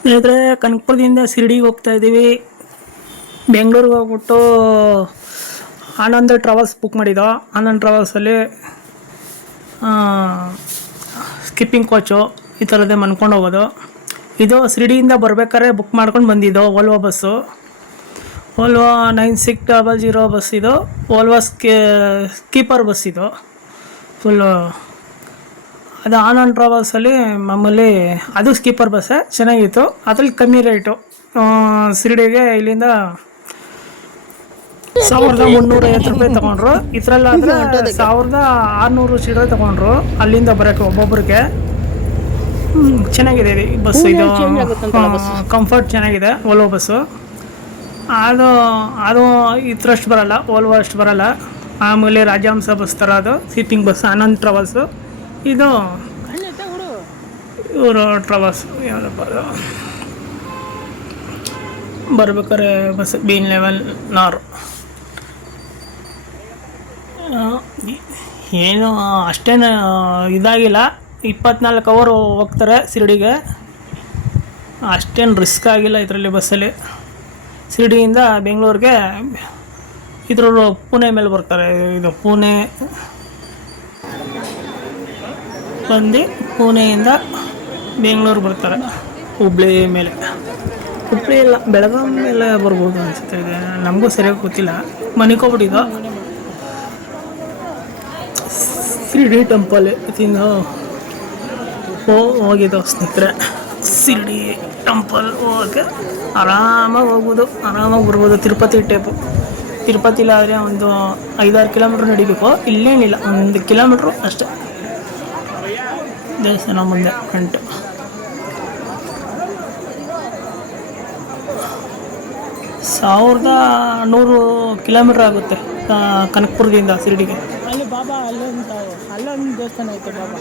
ಸ್ನೇಹಿತರೆ, ಕನಕಪುರದಿಂದ ಶಿರ್ಡಿಗೆ ಹೋಗ್ತಾ ಇದ್ದೀವಿ. ಬೆಂಗಳೂರಿಗೆ ಹೋಗ್ಬಿಟ್ಟು ಆನಂದ್ ಟ್ರಾವೆಲ್ಸ್ ಬುಕ್ ಮಾಡಿದ್ದೋ. ಆನಂದ್ ಟ್ರಾವೆಲ್ಸಲ್ಲಿ ಸ್ಕಿಪ್ಪಿಂಗ್ ಕೋಚು ಈ ಥರದ್ದೇ ಮನ್ಕೊಂಡು ಹೋಗೋದು. ಇದು ಶಿರ್ಡಿಯಿಂದ ಬರ್ಬೇಕಾದ್ರೆ ಬುಕ್ ಮಾಡ್ಕೊಂಡು ಬಂದಿದ್ದು ಓಲ್ವೋ ಬಸ್ಸು. ಓಲ್ವೋ 9600 ಬಸ್ ಇದು. ಓಲ್ವೋ ಸ್ಕೀಪರ್ ಬಸ್ ಇದು ಫುಲ್ಲು. ಅದು ಆನಂದ್ ಟ್ರಾವೆಲ್ಸಲ್ಲಿ ಮಾಮೂಲಿ ಅದು ಸ್ಕೀಪರ್ ಬಸ್ಸೇ, ಚೆನ್ನಾಗಿತ್ತು. ಅದ್ರಲ್ಲಿ ಕಮ್ಮಿ ರೇಟು. ಶಿರ್ಡಿಗೆ ಇಲ್ಲಿಂದ 1350 ರೂಪಾಯಿ ತೊಗೊಂಡ್ರು. ಇದರಲ್ಲಾದರೆ 1600 ಸೀಟರ್ ತೊಗೊಂಡ್ರು ಅಲ್ಲಿಂದ ಬರೋಕ್ಕೆ ಒಬ್ಬೊಬ್ರಿಗೆ. ಚೆನ್ನಾಗಿದೆ ಈ ಬಸ್. ಇದು ಕಂಫರ್ಟ್ ಚೆನ್ನಾಗಿದೆ ಓಲ್ವೋ ಬಸ್ಸು. ಅದು ಅದು ಇದ್ರಷ್ಟು ಬರೋಲ್ಲ, ಓಲ್ವೋ ಅಷ್ಟು ಬರೋಲ್ಲ. ಆಮೇಲೆ ರಾಜಹಂಸ ಬಸ್ ಥರ ಅದು ಸ್ಲೀಪಿಂಗ್ ಬಸ್ ಆನಂದ್ ಟ್ರಾವೆಲ್ಸು. ಇದು ಇವರು ಟ್ರಾವೆಲ್ಸ್ ಯಾವುದಪ್ಪ ಅದು, ಬರ್ಬೇಕಾದ್ರೆ ಬಸ್ B11 ಏನು ಅಷ್ಟೇನು ಇದಾಗಿಲ್ಲ. 24 ಅವರ್ ಹೋಗ್ತಾರೆ ಶಿರ್ಡಿಗೆ, ಅಷ್ಟೇನು ರಿಸ್ಕ್ ಆಗಿಲ್ಲ ಇದರಲ್ಲಿ ಬಸ್ಸಲ್ಲಿ. ಶಿರ್ಡಿಯಿಂದ ಬೆಂಗಳೂರಿಗೆ ಇದ್ರವರು ಪುಣೆ ಮೇಲೆ ಬರ್ತಾರೆ. ಇದು ಪುಣೆ ಬಂದು ಪುಣೆಯಿಂದ ಬೆಂಗಳೂರು ಬರ್ತಾರೆ ಹುಬ್ಳಿ ಮೇಲೆ. ಹುಬ್ಳಿ ಇಲ್ಲ, ಬೆಳಗಾವಿ ಮೇಲೆ ಬರ್ಬೋದು ಅನಿಸುತ್ತೆ. ಇದೆ ನಮಗೂ ಸರಿಯಾಗಿ ಗೊತ್ತಿಲ್ಲ. ಮನಿಕೋಗ್ಬಿಟ್ಟಿದ್ದು ಶಿರ್ಡಿ ಟೆಂಪಲ್ ತಿಂದು ಹೋಗಿದ್ದು ಸ್ನೇಹಿತರೆ. ಶಿರ್ಡಿ ಟೆಂಪಲ್ ಹೋಗೋಕ್ಕೆ ಆರಾಮಾಗಿ ಹೋಗ್ಬೋದು, ಆರಾಮಾಗಿ ಬರ್ಬೋದು. ತಿರುಪತಿ ಟೈಪು. ತಿರುಪತಿಲಾದರೆ ಒಂದು 5-6 ಕಿಲೋಮೀಟ್ರ್ ನಡಿಬೇಕು. ಇಲ್ಲೇನಿಲ್ಲ, 1 ಕಿಲೋಮೀಟ್ರು ಅಷ್ಟೇ ದೇವಸ್ಥಾನ ಮುಂದೆ ಗಂಟು. $1100 ಕಿಲೋಮೀಟ್ರ್ ಆಗುತ್ತೆ ಕನಕಪುರದಿಂದ ಶಿರ್ಡಿಗೆ. ಅಲ್ಲಿ ಬಾಬಾ ಅಲ್ಲೊಂದು ದೇವಸ್ಥಾನ ಐತೆ ಬಾಬಾ.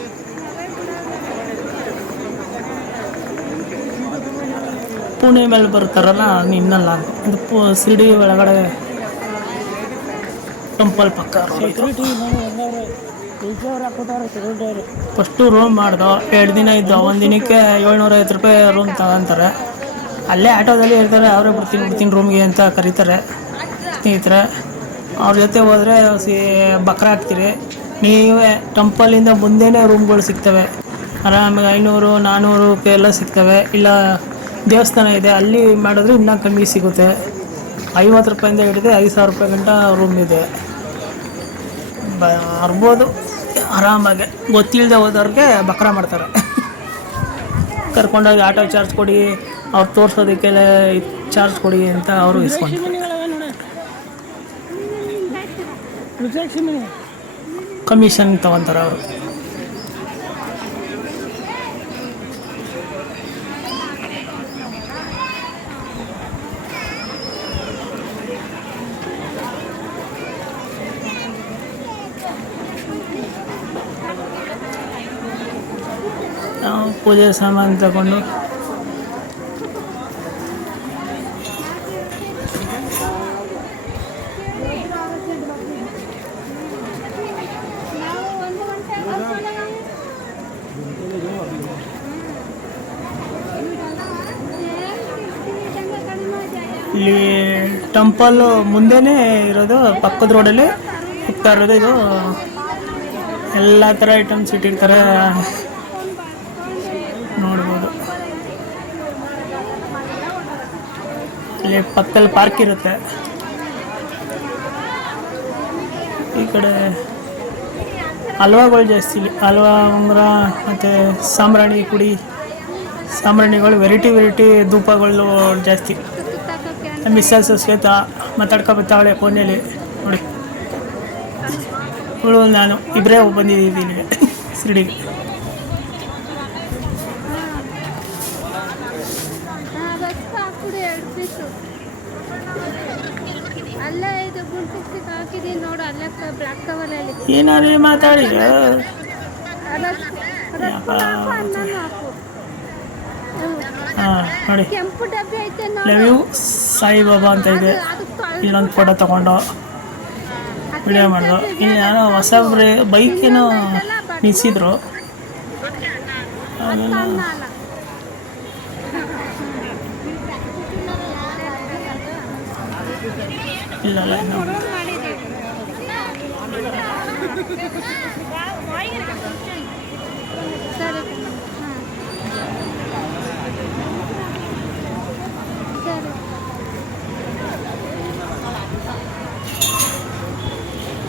ಪುಣೆ ಮೇಲೆ ಬರ್ತಾರಲ್ಲ, ನಿನ್ನಲ್ಲ ಇದು ಶಿರ್ಡಿ ಒಳಗಡೆ ಟೆಂಪಲ್ ಪಕ್ಕ. ಫಸ್ಟು ರೂಮ್ ಮಾಡ್ದೋ, 2 ದಿನ ಇದ್ದು. 1 ದಿನಕ್ಕೆ 750 ರೂಪಾಯಿ ರೂಮ್ ತಗೊಂತಾರೆ. ಅಲ್ಲೇ ಆಟೋದಲ್ಲಿ ಹೇಳ್ತಾರೆ, ಅವರೇ ಬರ್ತೀನಿ ರೂಮ್ಗೆ ಅಂತ ಕರೀತಾರೆ ಸ್ನೇಹಿತರೆ. ಅವ್ರ ಜೊತೆ ಹೋದರೆ ಬಕ್ರ ಹಾಕ್ತೀರಿ. ನೀವೇ ಟೆಂಪಲಿಂದ ಮುಂದೆನೇ ರೂಮ್ಗಳು ಸಿಗ್ತವೆ ಆರಾಮಾಗಿ. 500-400 ಎಲ್ಲ ಸಿಗ್ತವೆ. ಇಲ್ಲ ದೇವಸ್ಥಾನ ಇದೆ ಅಲ್ಲಿ ಮಾಡಿದ್ರೆ ಇನ್ನೂ ಕಮ್ಮಿ ಸಿಗುತ್ತೆ. 50 ರೂಪಾಯಿಂದ ಹಿಡಿದು 5000 ರೂಪಾಯಿ ಗಂಟ ರೂಮ್ ಇದೆ. ಬರ್ಬೋದು ಆರಾಮಾಗೆ. ಗೊತ್ತಿಲ್ಲದೆ ಹೋದವ್ರಿಗೆ ಬಕ್ರ ಮಾಡ್ತಾರೆ. ಕರ್ಕೊಂಡೋಗಿ ಆಟೋ ಚಾರ್ಜ್ ಕೊಡಿ, ಅವ್ರು ತೋರಿಸೋದಕ್ಕೆಲ್ಲ ಚಾರ್ಜ್ ಕೊಡಿ ಅಂತ ಅವರು ಇಸ್ಕೊಂತಾರೆ. ಕಮಿಷನ್ ತಗೊತಾರೆ ಅವರು. ಪೂಜೆ ಸಾಮಾನು ತಗೊಂಡು ಇಲ್ಲಿ ಟೆಂಪಲ್ ಮುಂದೆನೇ ಇರೋದು, ಪಕ್ಕದ ರೋಡಲ್ಲಿ ಹೋಗ್ತಾ ಇರೋದು. ಇದು ಎಲ್ಲ ಥರ ಐಟಮ್ಸ್ ಇಟ್ಟಿರ್ತಾರೆ, ನೋಡ್ಬೋದು. ಅಲ್ಲಿ ಪಕ್ಕದಲ್ಲಿ ಪಾರ್ಕ್ ಇರುತ್ತೆ. ಈ ಕಡೆ ಹಲ್ವಾಗಳು ಜಾಸ್ತಿ ಇಲ್ಲಿ. ಹಲ್ವಾ, ಉಂಗುರ ಮತ್ತು ಸಾಂಬ್ರಾಣಿಗಳು ವೆರೈಟಿ ಧೂಪಗಳು ಜಾಸ್ತಿ. ಮಿಸ್ಸಸ್ ಶ್ವೇತಾ ಮಾತಾಡ್ಕೊಬತ್ತಾವಳೆ ಫೋನಲ್ಲಿ ನೋಡಿ. ಇವಳು ನಾನು ಇಬ್ಬರೇ ಬಂದಿದ್ದೀವಿ ಇಲ್ಲಿಗೆ ಶಿರ್ಡಿಗೆ. ಏನಾದ್ರು ಮಾತಾಡಿ ನೋಡಿ. ಲವ್ ಯು ಸಾಯಿಬಾಬಾ ಅಂತ ಇದೆ. ಇಲ್ಲೊಂದು ಫೋಟೋ ತೊಗೊಂಡು ವಿಡಿಯೋ ಮಾಡಿದ್ರು. ಇಲ್ಲಿ ಯಾರೋ ಹೊಸ ಬೈಕೇನೋ ನಿಲ್ಲಿಸಿದ್ರು. ಅದೆಲ್ಲ ಇಲ್ಲ ಇನ್ನು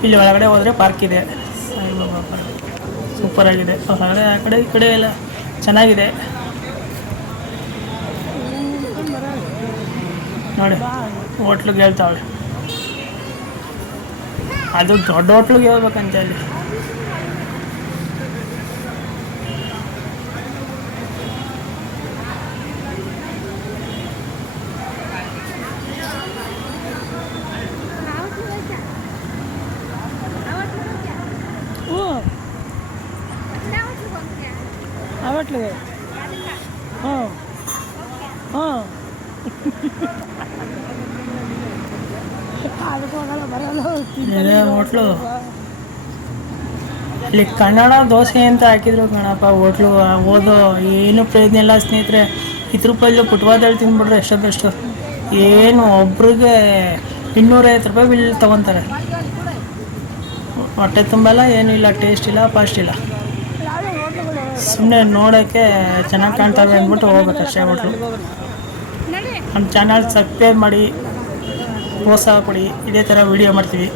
ಇಲ್ಲಿ ಒಳಗಡೆ ಹೋದರೆ ಪಾರ್ಕ್ ಇದೆ, ಸಾಯಿಬಾಬಾ ಪಾರ್ಕ್ ಸೂಪರಾಗಿದೆ. ಹೊರಗಡೆ ಆ ಕಡೆ ಈ ಕಡೆ ಎಲ್ಲ ಚೆನ್ನಾಗಿದೆ ನೋಡಿ. ಹೋಟ್ಲಿಗೆ ಹೇಳ್ತಾವಳೆ, ಅದು ದೊಡ್ಡ ಹೋಟ್ಲಿಗೆ ಹೇಳ್ಬೇಕಂತ ಅಲ್ಲಿ. ಹೋಟ್ಲಿಗೆ ಹಾಂ ಹಾಂ ಅದಕ್ಕೆ ಹೋಗಲ್ಲ ಬರಲ್ಲ. ಹೋಟ್ಲು ಅಲ್ಲಿ ಕನ್ನಡ ದೋಸೆ ಅಂತ ಹಾಕಿದ್ರು ಕಣಪ್ಪ. ಹೋಟ್ಲು ಓದೋ ಏನು ಪ್ರಯೋಜನ ಇಲ್ಲ ಸ್ನೇಹಿತರೆ. 10 ರೂಪಾಯಿಲು ಪುಟ್ವಾದಲ್ಲಿ ತಿಂದ್ಬಿಟ್ರೆ ಎಷ್ಟೊಂದಷ್ಟು ಏನು ಒಬ್ರಿಗೆ 250 ರೂಪಾಯಿ ಬಿಲ್ ತೊಗೊತಾರೆ. ಹೊಟ್ಟೆ ತುಂಬಲ್ಲ, ಏನೂ ಇಲ್ಲ, ಟೇಸ್ಟ್ ಇಲ್ಲ, ಫಾಸ್ಟ್ ಇಲ್ಲ. ಸುಮ್ಮನೆ ನೋಡೋಕ್ಕೆ ಚೆನ್ನಾಗಿ ಕಾಣ್ತವೆ ಅಂದ್ಬಿಟ್ಟು ಹೋಗ್ಬೇಕಷ್ಟೇ ಹೋಟ್ಲು. ನಮ್ಮ ಚಾನಲ್ ಸಬ್ಸ್ಕ್ರೈಬ್ ಮಾಡಿ, ಪ್ರೋತ್ಸಾಹ ಕೊಡಿ. ಇದೇ ಥರ ವೀಡಿಯೋ ಮಾಡ್ತೀವಿ.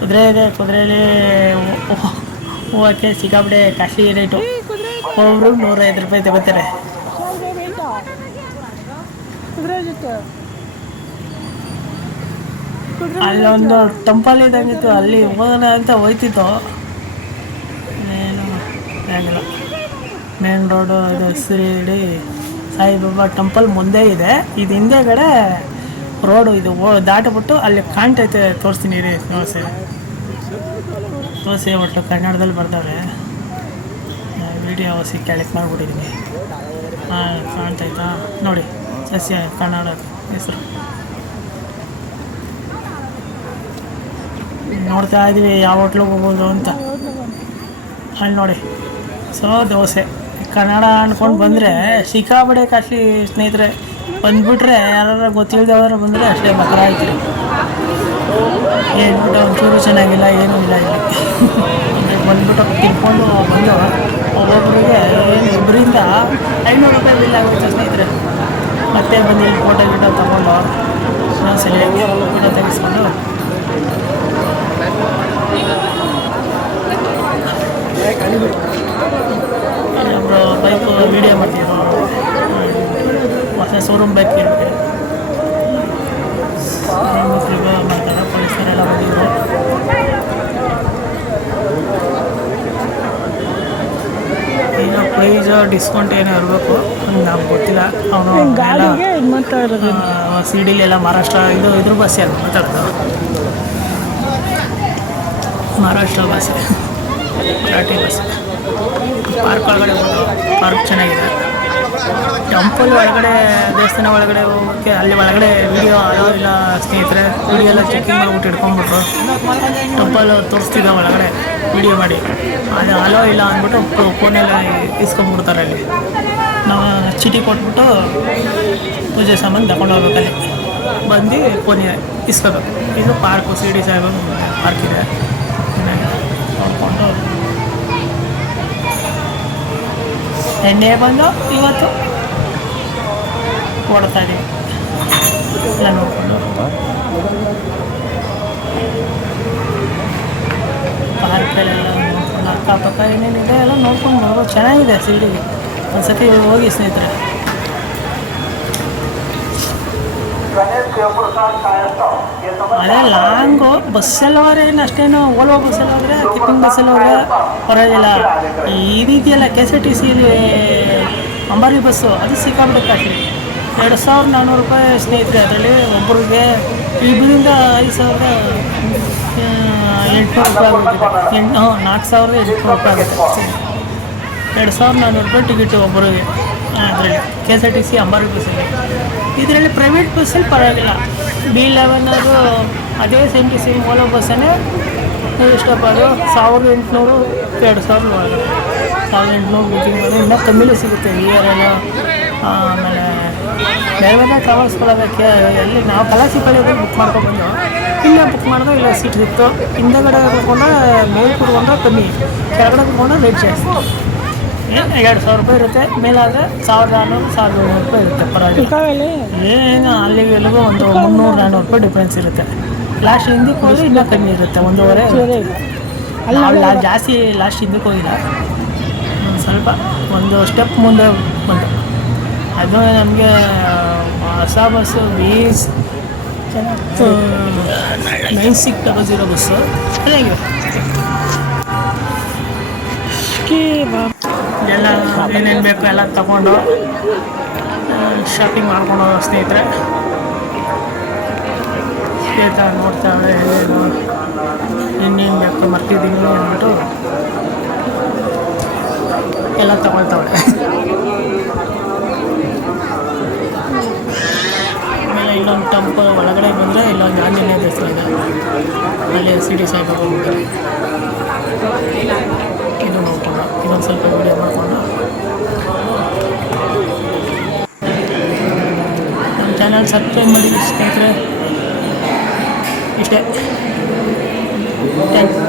ಕುದುರೆ ಇದೆ, ಕುದುರೆಯಲ್ಲಿ ಹೋಗೋಕ್ಕೆ ಸಿಕ್ಕಾಪಟ್ಟೆ ಕಾಸ್ಟ್ಲಿ ರೇಟು. ಒಬ್ಬರು 150 ರೂಪಾಯಿ ತಗೋತಾರೆ. ಅಲ್ಲೊಂದು ಟೆಂಪಲ್ ಇದ್ದಂಗಿತ್ತು, ಅಲ್ಲಿ ಹೋಗೋಣ ಅಂತ ಹೋಯ್ತಿತ್ತು, ಏನು ಆಗಿಲ್ಲ. ಮೇನ್ ರೋಡು ಇದು ಶಿರಡಿ ಸಾಯಿಬಾಬಾ ಟೆಂಪಲ್ ಮುಂದೆ ಇದೆ. ಇದು ಹಿಂದೆಗಡೆ ರೋಡು, ಇದು ದಾಟಿಬಿಟ್ಟು ಅಲ್ಲಿ ಕಾಣ್ತೈತೆ. ತೋರಿಸ್ತೀನಿ ರೀ, ದೋಸೆ ಒಟ್ಟು ಕನ್ನಡದಲ್ಲಿ ಬರ್ತಾರೆ. ವಿಡಿಯೋ ಕೆಳಕ್ಕೆ ಮಾಡಿಬಿಟ್ಟಿದ್ದೀನಿ. ಹಾಂ, ಕಾಣ್ತೈತಾ ನೋಡಿ, ಸಸ್ಯ ಕನ್ನಡ ಹೆಸರು ನೋಡ್ತಾ ಇದ್ದೀವಿ ಯಾವ ಹೋಟ್ಲಿಗೆ ಹೋಗ್ಬೋದು ಅಂತ. ಅಲ್ಲಿ ನೋಡಿ, ಸೊ ದೋಸೆ ಕನ್ನಡ ಅಂದ್ಕೊಂಡು ಬಂದರೆ ಸಿಕ್ಕಾಪಟ್ಟೆ ಕಾಸ್ಟ್ಲಿ ಸ್ನೇಹಿತರೆ. ಬಂದುಬಿಟ್ರೆ ಯಾರು ಗೊತ್ತಿಲ್ಲದವ್ರು ಬಂದರೆ ಅಷ್ಟೇ ಬಕರ ಆಯ್ತೀರಿ. ಏನು ಒಂಚೂರು ಚೆನ್ನಾಗಿಲ್ಲ, ಏನೂ ಇಲ್ಲ ಇಲ್ಲಿ. ಬಂದ್ಬಿಟ್ಟು ತಿಳ್ಕೊಂಡು ಬಂದು ಒಬ್ಬೊಬ್ಬರಿಗೆ ಇಬ್ಬರಿಂದ 500 ರೂಪಾಯಿ ಬಿಲ್ ಆಗುತ್ತೆ ಸ್ನೇಹಿತರೆ. ಮತ್ತೆ ಬಂದು ಇಲ್ಲಿ ಫೋಟೋ ಗಿಟೋ ತಗೊಂಡು ಒಂದ್ಸಲ ಫೋಟೋ ತೆಗೆಸ್ಕೊಂಡು ಒಬ್ಬರು ಬೈಕು ವೀಡಿಯೋ ಮಾಡ್ತಿದ್ರು. ಹೊಸ ಶೋರೂಮ್ ಬೈಕ್ ಇರುತ್ತೆ, ಮಾಡ್ತಾರೆ. ಪೊಲೀಸರೆಲ್ಲ ಬಂದಿದ್ರು. ಈಗ ಪ್ರೈಸ್ ಡಿಸ್ಕೌಂಟ್ ಏನೋ ಇರಬೇಕು, ನಮ್ಗೆ ಗೊತ್ತಿಲ್ಲ. ಅವನು ಸಿಡಿಲಿ ಎಲ್ಲ ಮಹಾರಾಷ್ಟ್ರ ಇದ್ರ ಬಸ್ಸೇ ಅದು ಮಾತಾಡ್ತಾರೆ. Maharashtra bus, Marathi bus. Park ಒಳಗಡೆ ಹೋಗೋದು, ಪಾರ್ಕ್ ಚೆನ್ನಾಗಿದೆ. ಟೆಂಪಲ್ ಒಳಗಡೆ, ದೇವಸ್ಥಾನ ಒಳಗಡೆ ಹೋಗೋಕ್ಕೆ ಅಲ್ಲಿ ಒಳಗಡೆ ವೀಡಿಯೋ ಅಲೋ ಇಲ್ಲ ಸ್ನೇಹಿತರೆ. ವೀಡಿಯೋ ಎಲ್ಲ ಚೆಕಿಂಗ್ ಮಾಡ್ಬಿಟ್ಟು ಇಟ್ಕೊಂಡ್ಬಿಟ್ರು. ಟೆಂಪಲ್ ತೋರಿಸ್ತಿದ್ದ ಒಳಗಡೆ ವೀಡಿಯೋ ಮಾಡಿ, ಅದು ಅಲೋ ಇಲ್ಲ ಅಂದ್ಬಿಟ್ಟು ಫೋನೆಲ್ಲ ಇಸ್ಕೊಂಡ್ಬಿಡ್ತಾರೆ. ಅಲ್ಲಿ ನಾವು ಚೀಟಿ ಕೊಟ್ಬಿಟ್ಟು ಪೂಜೆ ಸಾಮಾನು ತಗೊಂಡು ಹೋಗ್ಬೇಕಲ್ಲಿ ಬಂದು ಫೋನಿಗೆ ಇಸ್ಕೋಬೇಕು. ಇದು ಪಾರ್ಕು, ಶಿರಡಿ ಸಾಯಿಬಾಬಾ ಪಾರ್ಕ್ ಇದೆ. ನೋಡಿಕೊಂಡು ಎಣ್ಣೆ ಬಂದು ಇವತ್ತು ಓಡ್ತಾ ಇದ್ದೀವಿ ಎಲ್ಲ ನೋಡಿಕೊಂಡು. ಪಾರ್ಕಲ್ಲೆಲ್ಲ ನೋಡ್ಕೊಂಡು ಅಕ್ಕಪಕ್ಕ ಏನೇನಿದೆ ಎಲ್ಲ ನೋಡ್ಕೊಂಡು ಬರೋದು. ಚೆನ್ನಾಗಿದೆ ಶಿರಡಿಗೆ, ಒಂದ್ಸತಿ ಹೋಗಿ ಸ್ನೇಹಿತರೆ. ಅದೇ ಲಾಂಗು ಬಸ್ಸಲ್ಲಿ ಹೋದ್ರೆ ಏನು ಅಷ್ಟೇನು, ಓಲ್ವೋ ಬಸ್ಸಲ್ಲಿ ಹೋದರೆ, ಕಿಪ್ಪಿಂಗ್ ಬಸ್ಸಲ್ಲಿ ಹೋದರೆ ಪರವಾಗಿಲ್ಲ. ಈ ರೀತಿಯೆಲ್ಲ KSRTC ಅಂಬಾರಿ ಬಸ್ಸು ಅದು ಸಿಕ್ಕಾಬಿಟ್ಟು ಕಾಸ್ಟ್ಲಿ. 2400 ರೂಪಾಯಿ ಸ್ನೇಹಿತರೆ. ಅದರಲ್ಲಿ ಒಬ್ಬರಿಗೆ ಇಬ್ಬರಿಂದ 5800 ರೂಪಾಯಿ ಆಗುತ್ತೆ. 4800 ರೂಪಾಯಿ ಆಗುತ್ತೆ. 2400 ರೂಪಾಯಿ ಟಿಕೆಟು ಒಬ್ಬರಿಗೆ ಅದರಲ್ಲಿ KSRTC ಅಂಬಾರಿ ಬಸ್ಸಲ್ಲಿ. ಇದರಲ್ಲಿ ಪ್ರೈವೇಟ್ ಬಸ್ಸಲ್ಲಿ ಪರವಾಗಿಲ್ಲ. B11 ಅದು ಅದೇ ಸೇಮ್ ಟು ಸೇಮ್ ಓಲೋ ಬಸ್ಸನ್ನೇ ಎಷ್ಟಪ್ಪ ಅದು 1800 2000 ಒಳಗಡೆ 1800 ಬುಕಿಂಗ್ ಮಾಡಿ ಇನ್ನೂ ಕಮ್ಮಿಲೇ ಸಿಗುತ್ತೆ ಇಯರೆಲ್ಲ. ಆಮೇಲೆ ಬೇರೆ ಬೇರೆ ಟ್ರಾವೆಲ್ಸ್ಗಳದಕ್ಕೆ ಎಲ್ಲಿ ನಾವು ಕಲಾಸಿಗಳಿಗೆ ಬುಕ್ ಮಾಡ್ಕೊಬಂದು ಇಲ್ಲೇ ಬುಕ್ ಮಾಡಿದ್ರೆ ಇಲ್ಲ ಸೀಟ್ ಸಿಕ್ತು. ಹಿಂದಗಡೆ ಕೂತ್ಕೊಂಡ್ರೆ ಮೇಲೆ ಕೂತ್ಕೊಂಡ್ರೆ ಕಮ್ಮಿ, ಕೆಳಗಡೆ ಕೂತ್ಕೊಂಡ್ರೆ ರೇಟ್ ಜಾಸ್ತಿ. 2000 ರೂಪಾಯಿ ಇರುತ್ತೆ, ಮೇಲಾದರೆ 1600-1700 ರೂಪಾಯಿ ಇರುತ್ತೆ ಪರವಾಗಿಲ್ಲ. ಚಿಕ್ಕಾಗಲ್ಲಿ ಏನು ಅಲ್ಲಿಗೆ ಎಲ್ಲಿಗೂ ಒಂದು 300-400 ರೂಪಾಯಿ ಡಿಫ್ರೆನ್ಸ್ ಇರುತ್ತೆ. ಲಾಸ್ಟ್ ಹಿಂದಕ್ಕೆ ಹೋದರೆ ಇನ್ನೂ ಕಮ್ಮಿ ಇರುತ್ತೆ, 1.5 ಸರಿ ನಾವು ಜಾಸ್ತಿ ಲಾಸ್ಟ್ ಹಿಂದಕ್ಕೆ ಹೋಗಿಲ್ಲ, ಸ್ವಲ್ಪ ಒಂದು ಸ್ಟೆಪ್ ಮುಂದೆ ಬಂತು. ಅದು ನಮಗೆ ಹೊಸ ಬಸ್ಸು ವೀಸ್ 9600 ಬಸ್ಸು ಚೆನ್ನಾಗಿದೆ. ಎಲ್ಲ ಏನೇನು ಬೇಕು ಎಲ್ಲ ತಗೊಂಡು ಶಾಪಿಂಗ್ ಮಾಡ್ಕೊಂಡು ಹೋಗೋ ಸ್ನೇಹಿತರೆ. ನೋಡ್ತಾವೆ ಏನೇನು ಇನ್ನೇನು ಬೇಕು ಮರ್ತಿದ್ದೀನಿ ಅಂದ್ಬಿಟ್ಟು ಎಲ್ಲ ತಗೊಳ್ತಾವೆ. ಆಮೇಲೆ ಇಲ್ಲೊಂದು ಟೆಂಪಲ್ ಒಳಗಡೆ ಬಂದರೆ ಇಲ್ಲೊಂದು ಆಂಜನೇಯ ದೇವಸ್ಥಾನ ಇದೆ, ಅಲ್ಲಿ ಸಿಡಿ ಸಾಯಿಬಾಬಾ ಹೋಗ್ತಾರೆ. ಇದು ನೋಡ್ಕೊಂಡು ಇನ್ನೊಂದು ಸ್ವಲ್ಪ ವೀಡಿಯೋ ಮಾಡಿಕೊಂಡು ನಮ್ಮ ಚಾನಲ್ ಸಬ್ಸ್ಕ್ರೈಬ್ ಮಾಡಿ ಸ್ನೇಹಿತರೆ. ಇಷ್ಟೇ, ಥ್ಯಾಂಕ್ ಯು.